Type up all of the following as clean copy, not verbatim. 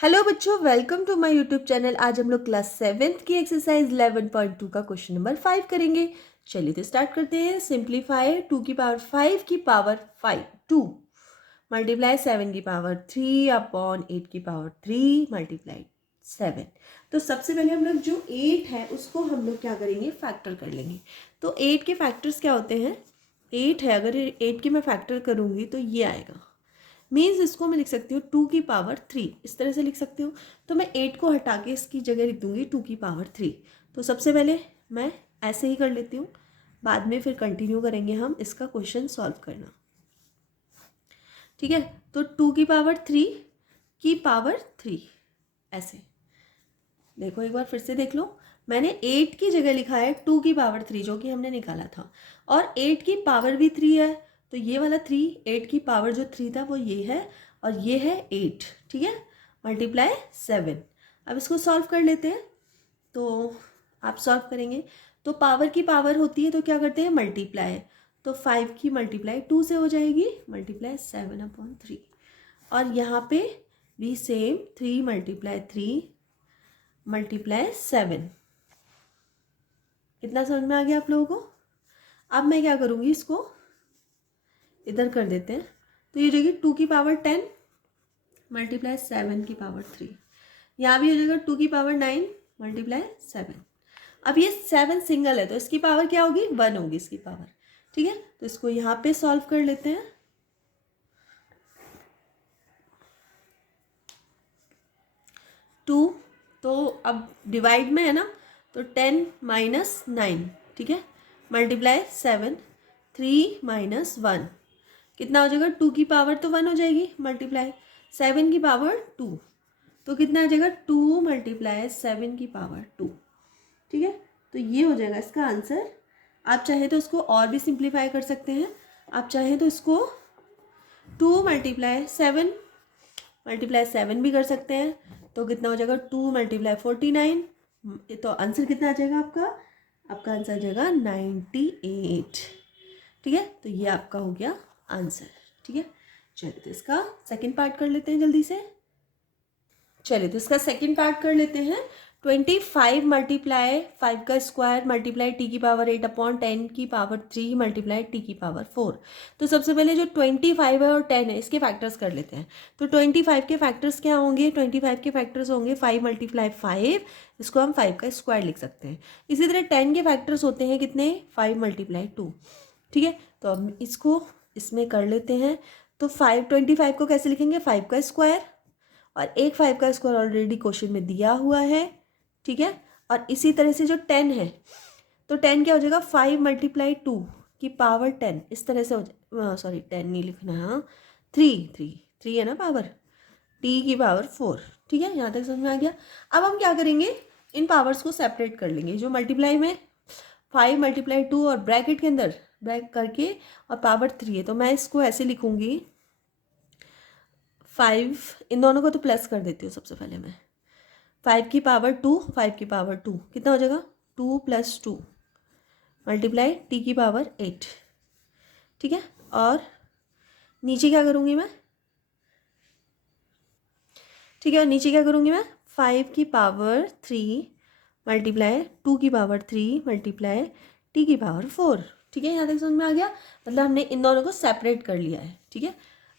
Hello बच्चों, welcome to my YouTube channel. आज हम लोग क्लास 7th की एक्सरसाइज 11.2 का क्वेश्चन नंबर 5 करेंगे। चलिए तो स्टार्ट करते हैं। सिंप्लीफाई 2 की पावर 5 की पावर 5 2 मल्टीप्लाई 7 की पावर 3 अपॉन 8 की पावर 3 मल्टीप्लाई 7। तो सबसे पहले हम लोग जो 8 है उसको हम लोग क्या करेंगे, फैक्टर कर लेंगे। तो 8 के फैक्टर्स क्या होते हैं? 8 है, अगर 8 की मैं फैक्टर करूँगी तो ये आएगा। मीन्स इसको मैं लिख सकती हूँ 2 की पावर 3, इस तरह से लिख सकती हूँ। तो मैं 8 को हटा के इसकी जगह लिख दूँगी 2 की पावर 3। तो सबसे पहले मैं ऐसे ही कर लेती हूँ, बाद में फिर कंटिन्यू करेंगे हम इसका क्वेश्चन सॉल्व करना। ठीक है, तो 2 की पावर 3 की पावर 3 ऐसे। देखो एक बार फिर से देख लो, मैंने 8 की जगह लिखा है 2 की पावर 3 जो कि हमने निकाला था, और 8 की पावर भी 3 है। तो ये वाला 3, 8 की पावर जो 3 था वो ये है, और ये है 8। ठीक है, मल्टीप्लाई 7। अब इसको सॉल्व कर लेते हैं। तो आप सॉल्व करेंगे तो पावर की पावर होती है तो क्या करते हैं, मल्टीप्लाई। तो 5 की मल्टीप्लाई 2 से हो जाएगी, मल्टीप्लाई 7/3। और यहाँ पे भी सेम 3 मल्टीप्लाई 3 मल्टीप्लाई 7। इतना समझ में आ गया आप लोगों को? अब मैं क्या करूँगी, इसको इधर कर देते हैं। तो ये हो जाएगी 2 की पावर 10 मल्टीप्लाई 7 की पावर 3। यहाँ भी हो जाएगा 2 की पावर 9 मल्टीप्लाई 7। अब ये 7 सिंगल है तो इसकी पावर क्या होगी, 1 होगी इसकी पावर। ठीक है, तो इसको यहाँ पे सॉल्व कर लेते हैं। टू, तो अब डिवाइड में है ना, तो 10 माइनस 9। ठीक है, मल्टीप्लाई 7, 3 माइनस 1 कितना हो जाएगा, 2 की पावर तो 1 हो जाएगी, मल्टीप्लाई 7 की पावर 2। तो कितना आ जाएगा, 2 मल्टीप्लाई 7 की पावर 2। ठीक है, तो ये हो जाएगा इसका आंसर। आप चाहे तो इसको और भी सिंप्लीफाई कर सकते हैं। आप चाहे तो इसको 2 मल्टीप्लाई 7 भी कर सकते हैं। तो कितना हो जाएगा, 2 मल्टीप्लाई 49। तो आंसर कितना आ जाएगा आपका? आपका आंसर आ जाएगा 98। ठीक है, तो ये आपका हो गया आंसर। ठीक है, चलिए तो इसका सेकंड पार्ट कर लेते हैं जल्दी से। चलिए तो इसका सेकंड पार्ट कर लेते हैं। 25 मल्टीप्लाई 5 का स्क्वायर मल्टीप्लाई टी की पावर 8 अपॉन 10 की पावर 3 मल्टीप्लाई टी की पावर 4। तो सबसे पहले जो 25 है और 10 है इसके फैक्टर्स कर लेते हैं। तो 25 के फैक्टर्स क्या होंगे, 25 के फैक्टर्स होंगे 5 मल्टीप्लाई 5, इसको हम 5 का स्क्वायर लिख सकते हैं। इसी तरह 10 के फैक्टर्स होते हैं कितने, 5 मल्टीप्लाई 2। ठीक है, तो अब इसको इसमें कर लेते हैं। तो 25 को कैसे लिखेंगे, 5 का स्क्वायर, और एक 5 का स्क्वायर ऑलरेडी क्वेश्चन में दिया हुआ है। ठीक है, और इसी तरह से जो 10 है, तो 10 क्या हो जाएगा, 5 मल्टीप्लाई 2 की पावर 10, इस तरह से हो जाए, सॉरी 10 नहीं लिखना है, हाँ 3 है ना पावर, टी की पावर 4। ठीक है, यहाँ तक समझ में आ गया। अब हम क्या करेंगे, इन पावर्स को सेपरेट कर लेंगे। जो मल्टीप्लाई में 5 मल्टीप्लाई 2 और ब्रैकेट के अंदर ब्रैक करके और पावर 3 है, तो मैं इसको ऐसे लिखूंगी 5, इन दोनों को तो प्लस कर देती हूँ सबसे पहले मैं। 5 की पावर 2, 5 की पावर 2 कितना हो जाएगा, 2 + 2 मल्टीप्लाई टी की पावर 8। ठीक है, और नीचे क्या करूँगी मैं, ठीक है, और नीचे क्या करूँगी मैं, 5 की पावर 3 मल्टीप्लाई 2 की पावर 3 मल्टीप्लाई टी की पावर 4। ठीक है, यहाँ तक समझ में आ गया। मतलब हमने इन दोनों को सेपरेट कर लिया है। ठीक है,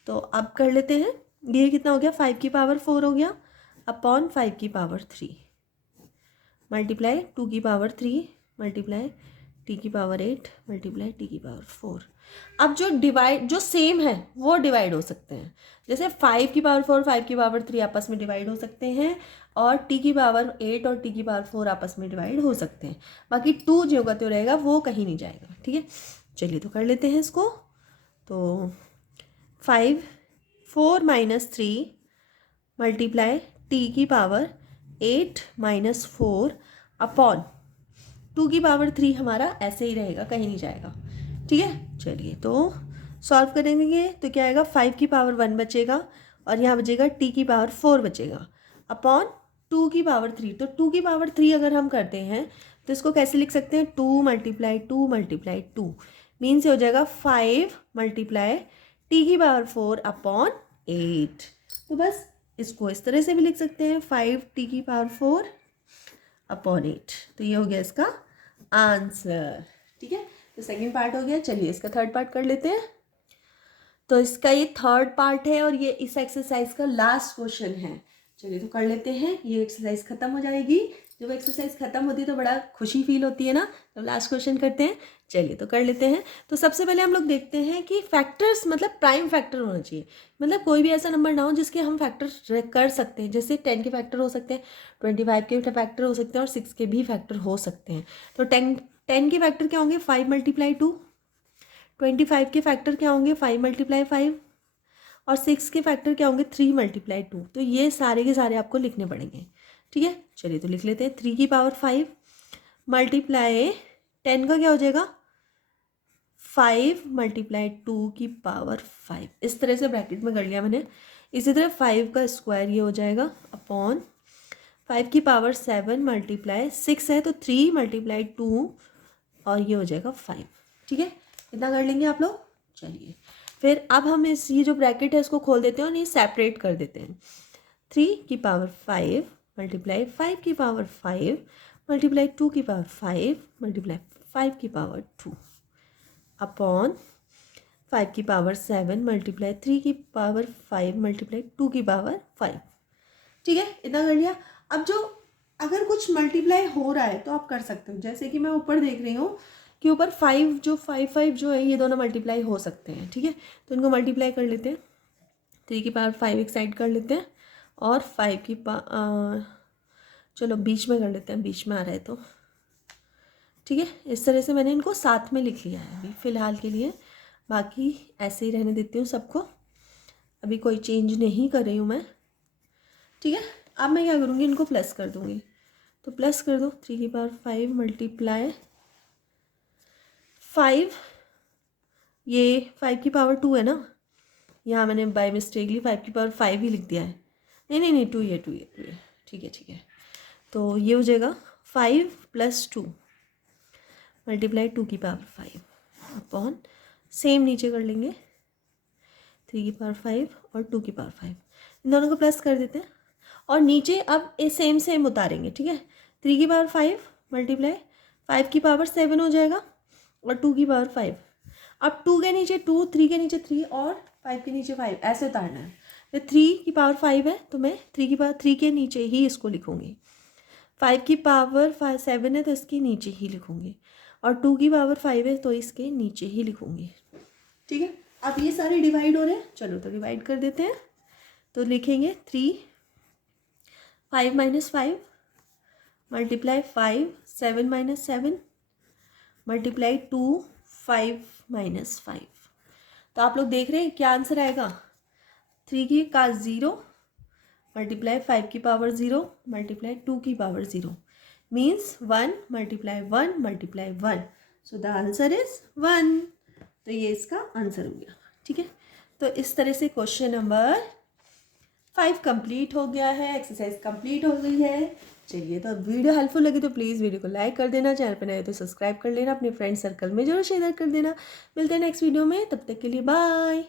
तो अब कर लेते हैं। ये कितना हो गया, 5 की पावर 4 हो गया अपॉन 5 की पावर 3 मल्टीप्लाई 2 की पावर 3 मल्टीप्लाई टी की पावर 8 मल्टीप्लाई टी की पावर 4। अब जो डिवाइड, जो सेम है वो डिवाइड हो सकते हैं। जैसे 5 की पावर 4, 5 की पावर 3 आपस में डिवाइड हो सकते हैं, और टी की पावर 8 और टी की पावर 4 आपस में डिवाइड हो सकते हैं। बाकी 2 जो का तो रहेगा वो कहीं नहीं जाएगा। ठीक है, चलिए तो कर लेते हैं इसको। तो 5 4 - 3 मल्टीप्लाई टी की पावर 8 - 4 अपॉन 2 की पावर 3 हमारा ऐसे ही रहेगा, कहीं नहीं जाएगा। ठीक है, चलिए तो सॉल्व करेंगे तो क्या आएगा, 5 की पावर 1 बचेगा, और यहाँ बचेगा टी की पावर 4 बचेगा अपॉन 2 की पावर 3। तो 2 की पावर 3 अगर हम करते हैं तो इसको कैसे लिख सकते हैं, 2 मल्टीप्लाई 2 मल्टीप्लाई 2 मीन से हो जाएगा 5 मल्टीप्लाई टी की पावर 4 अपॉन 8। तो बस इसको इस तरह से भी लिख सकते हैं 5t⁴ अपॉन 8। तो ये हो गया इसका आंसर। ठीक है, तो सेकंड पार्ट हो गया। चलिए इसका थर्ड पार्ट कर लेते हैं। तो इसका ये थर्ड पार्ट है और ये इस एक्सरसाइज का लास्ट क्वेश्चन है। चलिए तो कर लेते हैं, ये एक्सरसाइज खत्म हो जाएगी। जब एक्सरसाइज खत्म होती है तो बड़ा खुशी फील होती है ना, तो लास्ट क्वेश्चन करते हैं। चलिए तो कर लेते हैं। तो सबसे पहले हम लोग देखते हैं कि फैक्टर्स मतलब प्राइम फैक्टर होना चाहिए, मतलब कोई भी ऐसा नंबर ना हो जिसके हम फैक्टर कर सकते हैं। जैसे 10 के फैक्टर हो सकते हैं, 25 के फैक्टर हो सकते हैं और 6 के भी फैक्टर हो सकते हैं। तो 10 के फैक्टर क्या होंगे 5 × 2। 25 के फैक्टर क्या होंगे 5 × 5 और 6 के फैक्टर क्या होंगे 3 × 2। तो ये सारे के सारे आपको लिखने पड़ेंगे। ठीक है, चलिए तो लिख लेते हैं। 3⁵ मल्टीप्लाई 10 का क्या हो जाएगा 5 × 2⁵ इस तरह से ब्रैकेट में कर लिया मैंने। इसी तरह 5 का स्क्वायर ये हो जाएगा अपॉन 5⁵7 मल्टीप्लाई 6 है तो 3 × 2 और ये हो जाएगा 5। ठीक है, इतना कर लेंगे आप लोग। चलिए फिर अब हम ये जो ब्रैकेट है इसको खोल देते हैं और ये सेपरेट कर देते हैं। 3⁵ multiply 5⁵5 multiply 2⁵5 multiply 5⁵2 upon 5⁵7 multiply 3⁵5 multiply 2⁵5। ठीक है, इतना कर लिया। अब जो अगर कुछ मल्टीप्लाई हो रहा है तो आप कर सकते हो। जैसे कि मैं ऊपर देख रही हूँ कि ऊपर 5 जो है ये दोनों मल्टीप्लाई हो सकते हैं। ठीक है, तो इनको मल्टीप्लाई कर लेते हैं। 3⁵5 एक साइड कर लेते हैं और 5 चलो बीच में कर लेते हैं, बीच में आ रहा है तो ठीक है। इस तरह से मैंने इनको साथ में लिख लिया है अभी फ़िलहाल के लिए, बाकी ऐसे ही रहने देती हूँ सबको, अभी कोई चेंज नहीं कर रही हूँ मैं। ठीक है, अब मैं क्या करूँगी इनको प्लस कर दूँगी। तो प्लस कर दो 3⁵5 मल्टीप्लाई 5, ये 5⁵2 है ना, यहाँ मैंने बाय मिस्टेकली 5⁵5 ही लिख दिया है। नहीं 2 ये ठीक है। तो ये हो जाएगा 5 + 2 मल्टीप्लाई 2⁵5 अपॉन सेम नीचे कर लेंगे 3⁵5 और 2⁵5, इन दोनों को प्लस कर देते हैं और नीचे अब सेम उतारेंगे। ठीक है, 3⁵5 मल्टीप्लाई 5⁵7 हो जाएगा और 2⁵5। अब 2 के नीचे 2, 3 के नीचे 3 और 5 के नीचे 5 ऐसे उतारना है। तो 3⁵5 है तो मैं 3 के नीचे ही इसको लिखूँगी। 5⁵7 है तो इसके नीचे ही लिखूँगी और 2⁵5 है तो इसके नीचे ही लिखूँगी। ठीक है, अब ये सारे डिवाइड हो रहे हैं, चलो तो डिवाइड कर देते हैं। तो लिखेंगे 3 5 - 5 मल्टीप्लाई 5 7 - 7 मल्टीप्लाई 2 5 - 5। तो आप लोग देख रहे हैं क्या आंसर आएगा 3 का 0 multiply 5⁵0 multiply 2⁵0 means 1 × 1 × 1। So the answer is 1। तो ये इसका आंसर हो गया। ठीक है, तो इस तरह से क्वेश्चन नंबर 5 कंप्लीट हो गया है, एक्सरसाइज कंप्लीट हो गई है। चलिए, तो वीडियो हेल्पफुल लगी तो प्लीज़ वीडियो को लाइक कर देना, चैनल पर नए तो सब्सक्राइब कर लेना, अपने फ्रेंड सर्कल में जरूर शेयर कर देना। मिलते हैं नेक्स्ट वीडियो में, तब तक के लिए बाय।